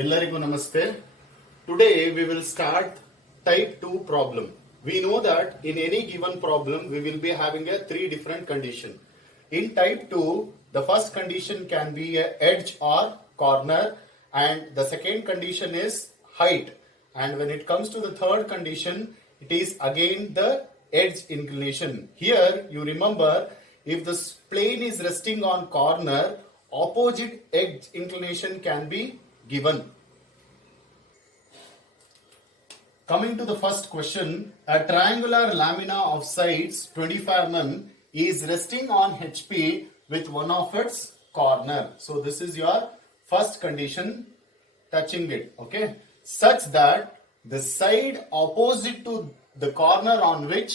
ಎಲ್ಲರಿಗೂ ನಮಸ್ತೆ. Today we will start type 2 problem. We know that in any given problem we will be having a three different condition. In type 2, the first condition can be a edge or corner, and the second condition is height. And when it comes to the third condition, it is again the edge inclination. Here you remember, if the plane is resting on corner, opposite edge inclination can be given. Coming to the first question, a triangular lamina of sides 25 mm is resting on HP with one of its corner. So this is your first condition, touching it, okay? Such that the side opposite to the corner on which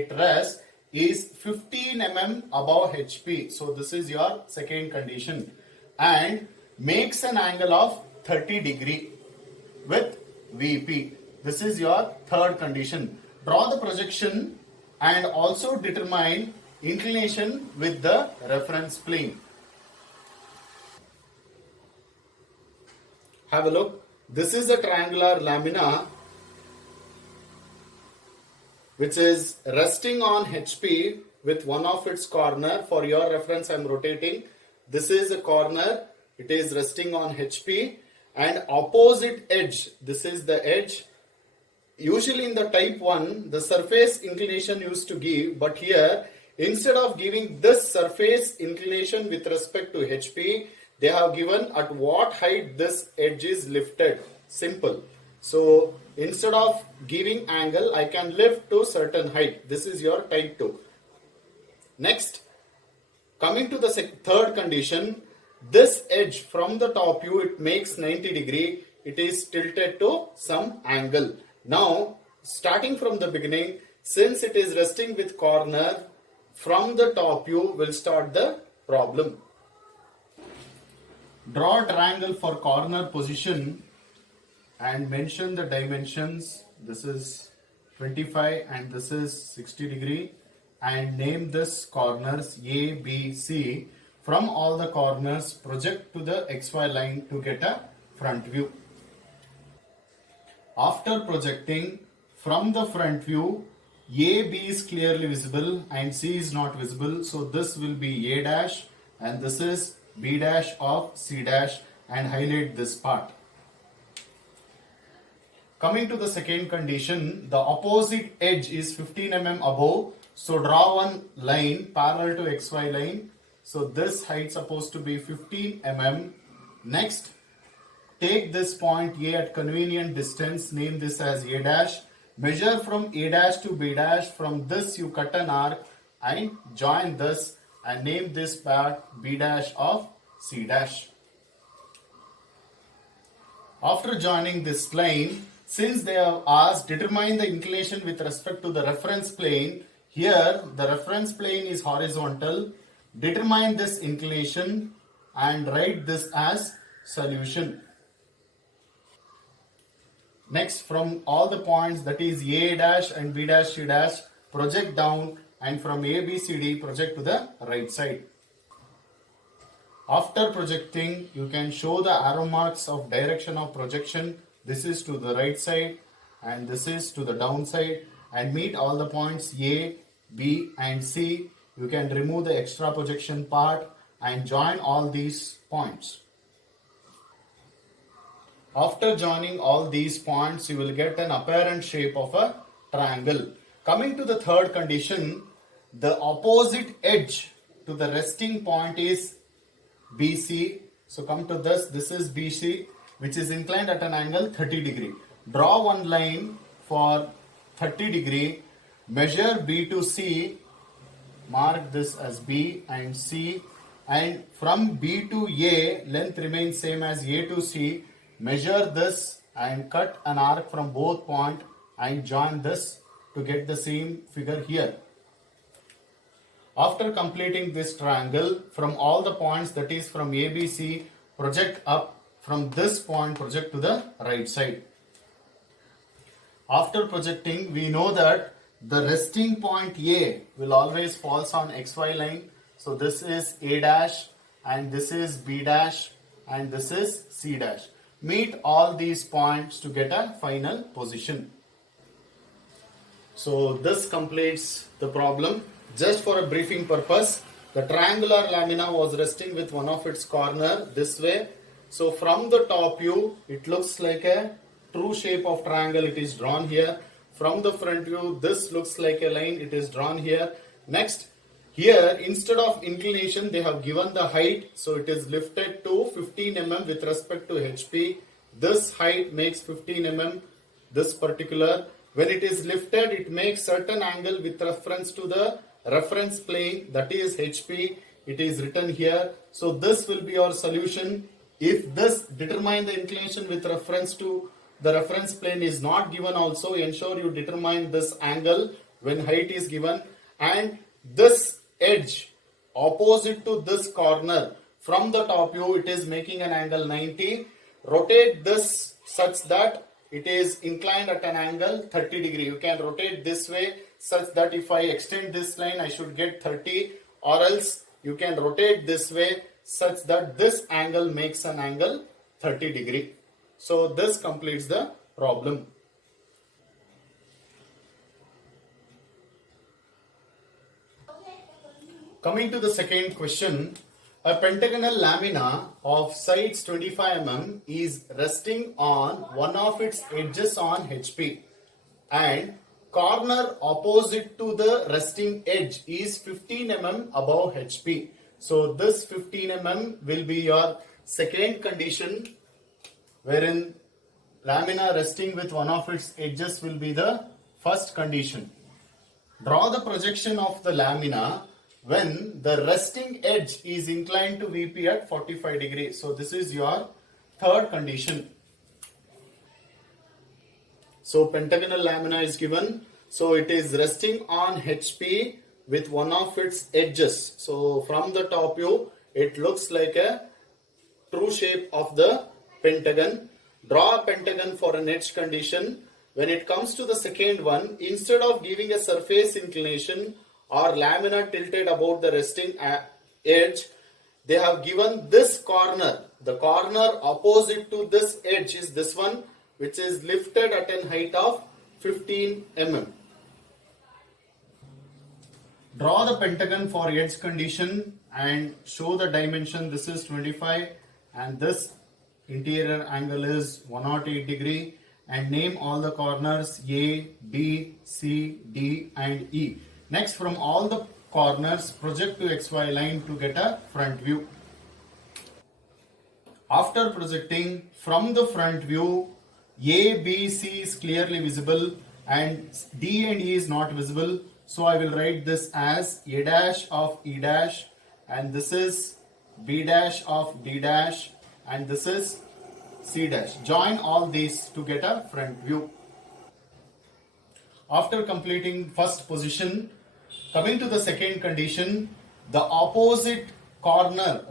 it rests is 15 mm above HP. So this is your second condition, and makes an angle of 30 degree with VP. This is your third condition. Draw the projection and also determine inclination with the reference plane. Have a look. This is a triangular lamina which is resting on HP with one of its corner. For your reference, I am rotating. This is a corner. It is resting on HP, and opposite edge, this is the edge. Usually in the type 1, the surface inclination used to give, but here instead of giving this surface inclination with respect to HP, they have given at what height this edge is lifted. Simple. So instead of giving angle, I can lift to certain height. This is your type 2. Next, coming to the third condition, this edge from the top view, it makes 90 degree. It is tilted to some angle. Now, starting from the beginning, since it is resting with corner, from the top view, we'll start the problem. Draw a triangle for corner position and mention the dimensions. This is 25 and this is 60 degree, and name this corners A, B, C. From all the corners, project to the XY line to get a front view. After projecting from the front view, AB is clearly visible and C is not visible. So this will be A dash and this is B dash of C dash, and highlight this part. Coming to the second condition, the opposite edge is 15 mm above. So draw one line parallel to XY line. So this height supposed to be 15 mm. Next, take this point A at convenient distance, name this as A dash. Measure from A dash to B dash. From this you cut an arc and join this, and name this part B dash of C dash. After joining this line, since they have asked determine the inclination with respect to the reference plane, here the reference plane is horizontal. Determine this inclination and write this as solution. Next, from all the points, that is A dash and B dash C dash, project down, and from A, B, C, D, project to the right side. After projecting, you can show the arrow marks of direction of projection. This is to the right side and this is to the downside, and meet all the points A, B and C. You can remove the extra projection part and join all these points. After joining all these points, you will get an apparent shape of a triangle. Coming to the third condition, the opposite edge to the resting point is BC. So come to this, this is BC, which is inclined at an angle 30 degree. Draw one line for 30 degree, measure B to C, mark this as B and C, and from B to A, length remains same as A to C. Measure this and cut an arc from both points and join this to get the same figure here. After completing this triangle, from all the points, that is from ABC, project up. From this point, project to the right side. After projecting, we know that the resting point A will always falls on XY line. So this is A dash and this is B dash and this is C dash. meet all these points to get a final position. So this completes the problem. Just for a briefing purpose, the triangular lamina was resting with one of its corner this way. So from the top view, it looks like a true shape of triangle. It is drawn here. From the front view, this looks like a line. It is drawn here. Next, here instead of inclination, they have given the height. So it is lifted to 15 mm with respect to HP. This height makes 15 mm. This particular, when it is lifted, it makes certain angle with reference to the reference plane, that is HP. It is written here. So this will be your solution. If this determine the inclination with reference to the reference plane is not given, also ensure you determine this angle when height is given. And this edge opposite to this corner from the top view, it is making an angle 90. Rotate this such that it is inclined at an angle 30 degree. You can rotate this way such that if I extend this line, I should get 30, or else you can rotate this way such that this angle makes an angle 30 degree. So this completes the problem. Coming to the second question, a pentagonal lamina of sides 25 mm is resting on one of its edges on HP, and corner opposite to the resting edge is 15 mm above HP. So this 15 mm will be your second condition, wherein lamina resting with one of its edges will be the first condition. Draw the projection of the lamina when the resting edge is inclined to VP at 45 degrees. So this is your third condition. So pentagonal lamina is given. So it is resting on HP with one of its edges. So from the top view, it looks like a true shape of the pentagon. Draw a pentagon for an edge condition. When it comes to the second one, instead of giving a surface inclination or lamina tilted about the resting edge, they have given this corner. The corner opposite to this edge is this one, which is lifted at a height of 15 mm. Draw the pentagon for edge condition and show the dimension. This is 25 and this interior angle is 108 degree, and name all the corners A, B, C, D and E. Next, from all the corners, project to XY line to get a front view. After projecting from the front view, A, B, C is clearly visible and D and E is not visible. So I will write this as A dash of E dash, and this is B dash of D dash, and this is C dash. Join all these to get a front view. After completing first position, coming to the second condition, the opposite corner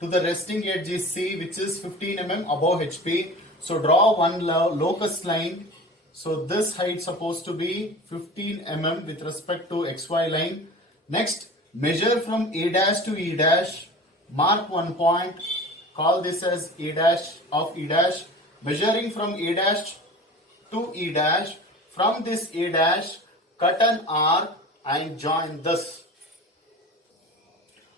to the resting edge is C, which is 15 mm above HP. So draw one locus line. So this height supposed to be 15 mm with respect to XY line. Next, measure from A dash to E dash. Mark one point. Call this as A dash of E dash. Measuring from A dash to E dash. From this A dash, cut an arc and join this.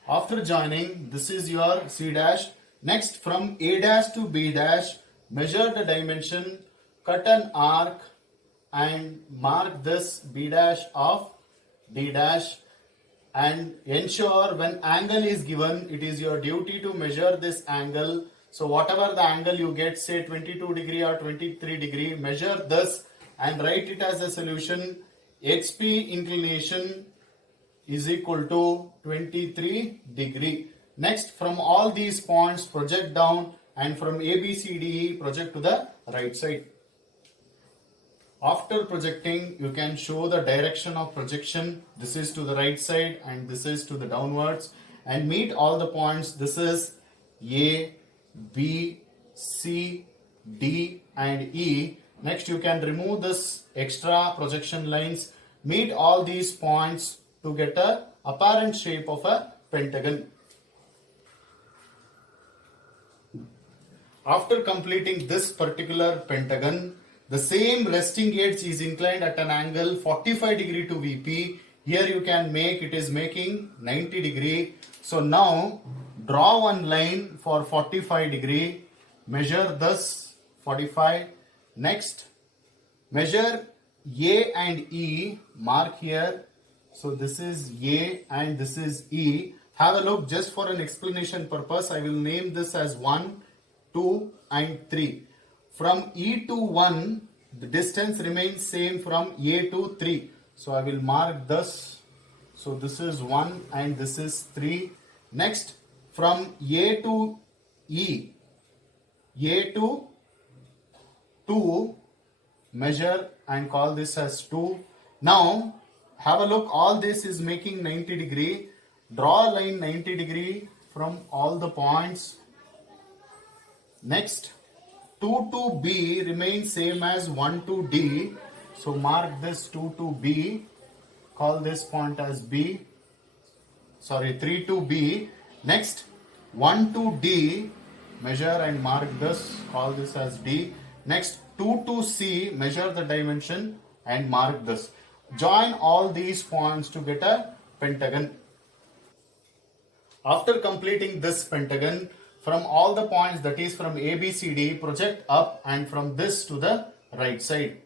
After joining, this is your C dash. Next, from A dash to B dash, measure the dimension, cut an arc and mark this B dash of D dash, and ensure when angle is given, it is your duty to measure this angle. So whatever the angle you get, say 22 degree or 23 degree, measure this and write it as a solution. HP inclination is equal to 23 degree. Next, from all these points, project down, and from ABCDE, project to the right side. After projecting, you can show the direction of projection. This is to the right side and this is to the downwards, and meet all the points. This is A, B, C, D and E. Next, you can remove this extra projection lines, meet all these points to get a apparent shape of a pentagon. After completing this particular pentagon, the same resting edge is inclined at an angle 45 degree to VP. Here you can make, it is making 90 degree. So now draw one line for 45 degree. Measure this 45. Next, measure A and E. Mark here. So this is A and this is E. Have a look, just for an explanation purpose. I will name this as 1, 2 and 3. From E to 1, the distance remains same from A to 3. So I will mark this. So this is 1 and this is 3. Next, from A to E, A to 2, measure and call this as 2. Now, have a look, all this is making 90 degree. Draw a line 90 degree from all the points. Next, 2 to B remains same as 1 to D. So mark this 2 to B. Call this point as B. Sorry, 3 to B. Next, 1 to D. Measure and mark this. Call this as D. Next, 2 to C. Measure the dimension and mark this. Join all these points to get a pentagon. After completing this pentagon, from all the points, that is from A, B, C, D, project up and from this to the right side.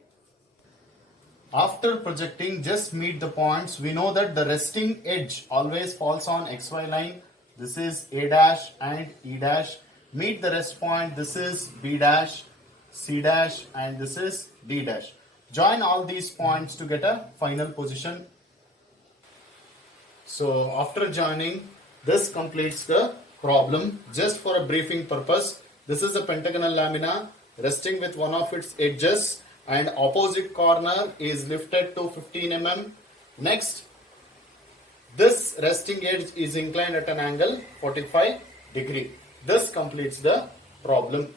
After projecting, just meet the points. We know that the resting edge always falls on XY line. This is A dash and E dash. Meet the rest point. This is B dash, C dash and this is D dash. Join all these points to get a final position. So after joining, this completes the problem. Just for a briefing purpose, this is a pentagonal lamina resting with one of its edges and opposite corner is lifted to 15 mm. Next, this resting edge is inclined at an angle 45 degree. This completes the problem.